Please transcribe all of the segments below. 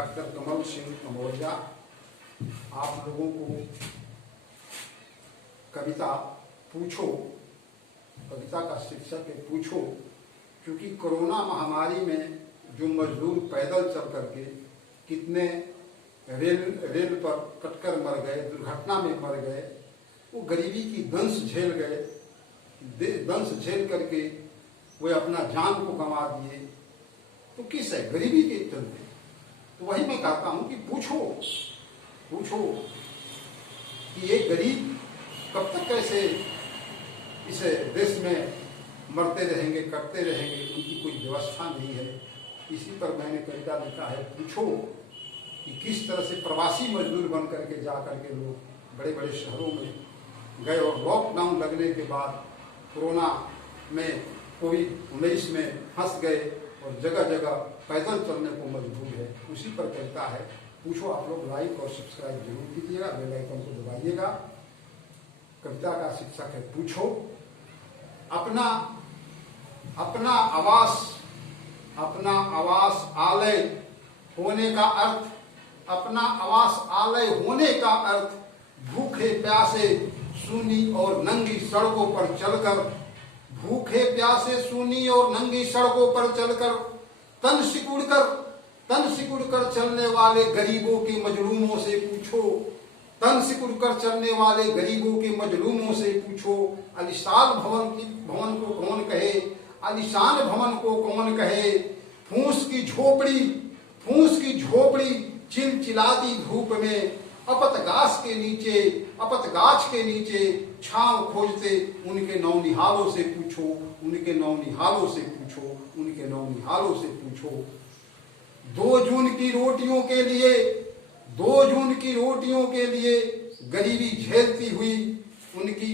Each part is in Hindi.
डॉक्टर कमल सिंह अमोलिया आप लोगों को कविता पूछो, कविता का शीर्षक है पूछो। क्योंकि कोरोना महामारी में जो मजदूर पैदल चल करके कितने रेल पर कटकर मर गए, दुर्घटना में मर गए, वो गरीबी की दंश झेल गए, दंश झेल करके वे अपना जान को गंवा दिए। तो किस है गरीबी के चलते। तो वही मैं कहता हूं कि पूछो कि ये गरीब कब तक कैसे इस देश में मरते रहेंगे, करते रहेंगे, उनकी कोई व्यवस्था नहीं है। इसी पर मैंने कविता लिखा है पूछो कि किस तरह से प्रवासी मजदूर बन करके जा करके लोग बड़े बड़े शहरों में गए और लॉकडाउन लगने के बाद कोरोना में कोविड-19 में फंस गए और जगह जगह पैदल चलने को मजबूर है। उसी पर कविता है पूछो। आप लोग लाइक और सब्सक्राइब जरूर कीजिएगा, बेल आइकन को दबाइएगा। कविता का शीर्षक है पूछो। अपना आवास आलय होने का अर्थ, अपना आवास आलय होने का अर्थ भूखे प्यासे सूनी और नंगी सड़कों पर चलकर, भूखे प्यासे सूनी और नंगी सड़कों पर चलकर तन सिकुड़कर चलने वाले गरीबों के मजलूमों से पूछो, तन सिकुड़कर चलने वाले गरीबों के मजलूमों से पूछो। आलीशान भवन को कौन कहे, आलीशान भवन को कौन कहे, फूस की झोपड़ी चिलचिलाती धूप में अपत गाछ के नीचे छांव खोजते उनके नौनिहालों से पूछो, उनके नौनिहालों से पूछो, उनके नौनिहालों से पूछो। 2 जून की रोटियों के लिए गरीबी झेलती हुई उनकी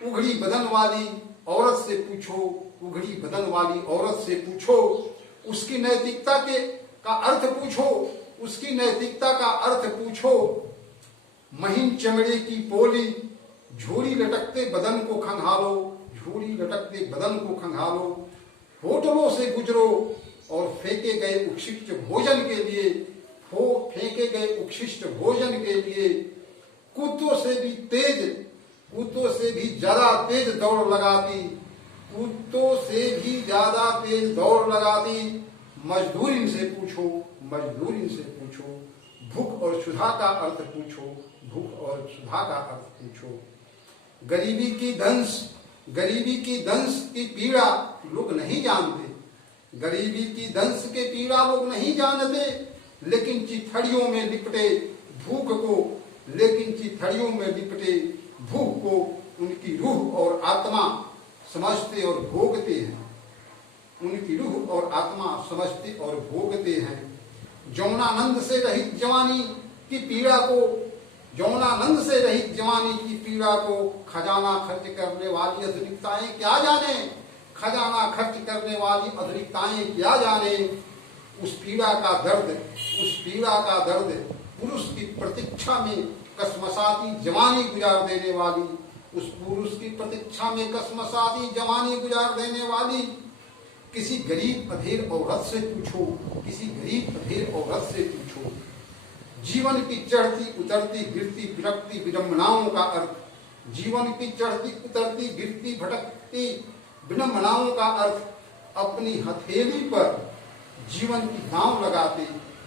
उघड़ी बदन वाली औरत से पूछो, उघड़ी बदन वाली औरत से पूछो। उसकी नैतिकता का अर्थ पूछो, उसकी नैतिकता का अर्थ पूछो। महीन चमड़े की पोली झूरी लटकते बदन को खंगालो, झूरी लटकते बदन को खंगालो। होटलों से गुजरो और फेंके गए उच्छिष्ट भोजन के लिए कुत्तों से भी ज्यादा तेज दौड़ लगाती मजदूरी से पूछो। भूख और क्षुधा का अर्थ पूछो, भूख और क्षुधा का अर्थ पूछो। गरीबी की दंश की पीड़ा लोग नहीं जानते, गरीबी की दंश के पीड़ा लोग नहीं जानते, लेकिन चिथड़ियों में लिपटे भूख को उनकी रूह और आत्मा समझते और भोगते हैं, उनकी रूह और आत्मा समझते और भोगते हैं। यौनानंद से रहित जवानी की पीड़ा को खजाना खर्च करने वाली आधुनिकताएं क्या जाने, खजाना खर्च करने वाली आधुनिकताएं क्या जाने। उस पीड़ा का दर्द पुरुष की प्रतीक्षा में कसमसाती जवानी गुजार देने वाली, उस पुरुष की प्रतीक्षा में कसमसाती जवानी गुजार देने वाली किसी गरीब अधेड़ औरत से पूछो, किसी गरीब अधेड़ औरत से पूछो। जीवन की चढ़ती उतरती गिरती भटकती विडंबनाओं का अर्थ, जीवन की चढ़ती उतरती गिरती भटकती विडंबनाओं का अर्थ अपनी हथेली पर जीवन की दांव लगाते,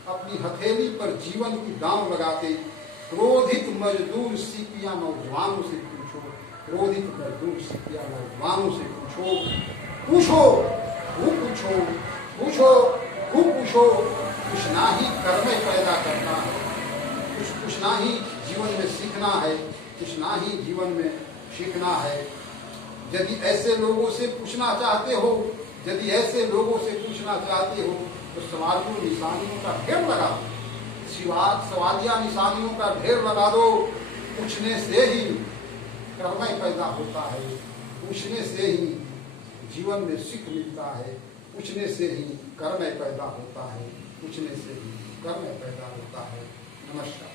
अपनी हथेली पर जीवन की दांव लगाते क्रोधित मजदूर सीपिया नौजवानों से पूछो, क्रोधित मजदूर सीपिया नौजवानों से पूछो। पूछो, कुछ ना ही कर्म पैदा करना है, कुछ ना ही जीवन में सीखना है, कुछ ना ही जीवन में सीखना है। यदि ऐसे लोगों से पूछना चाहते हो, तो सवालियों निशानियों का ढेर लगा दो, सवालिया निशानियों का ढेर लगा दो। पूछने से ही कर्म पैदा होता है, पूछने से ही जीवन में सीख मिलता है, पूछने से ही कर्म पैदा होता है, पूछने से ही कर्म पैदा होता है। नमस्कार।